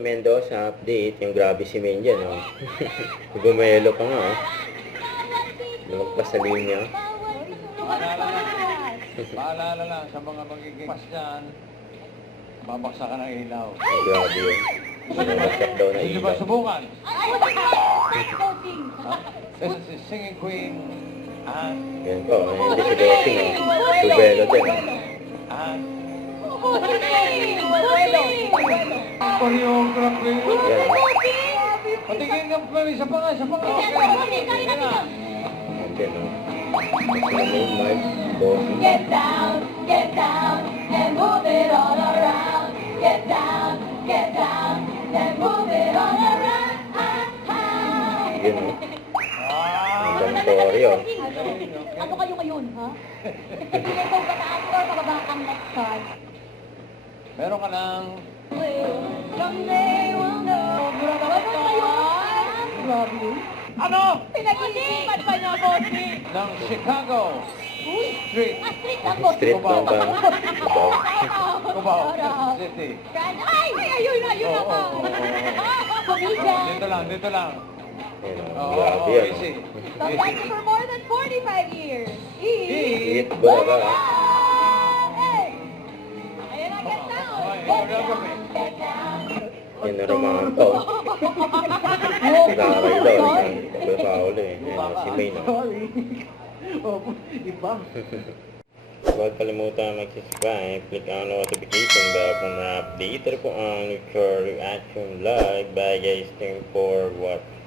Mendoza update, yung grabe si Main dyan, oh. Gumelo pa nga, oh. Lumagpas sa linya. Paalala lang sa mga magiging pas dyan, babaksakan ng ilaw. Oh, grabe yun. Sinabagsak daw na Hindi ba ilaw. subukan? Si Singing Queen, Yan po, hindi si Bossing, oh. Gumelo din, oh. choreography. Yan, oh. Patingin nga pa, isa pa nga. Yan din, oh. Sila Main, Mark, Bossing. Get down, and move it all around. Get down, and move it all around. Yun, oh. Ang gantori, oh. Ano kayo ngayon, ha? Hindi na ikaw pataas or pababa ang next card. Meron ka ng Someday we'll know. Grabe kayo. Grabe yun. ano? Pinag-iisipan pa niya, Bossy. Ng Chicago Street, Street lang, Bossy. Street lang ba? Cubao. Cubao City. Ay, ayun na ako. Pamigan. Dito lang. Yan, oh. Oo, Grabe yan, easy. oh. Sometimes for more than 45 years. Eat Bulaga, ah. Hey! Ayan na, get down. Okay, choreography. Yan na romangan pa, oh. Nagkakaray daw, nagkakaroon eh. Yan, oh, si Main, oh. Sorry. Iba. Huwag kalimutan mag-subscribe, click ang notification bell kung na-update po ang future reaction live. Bye guys, thank you for watching.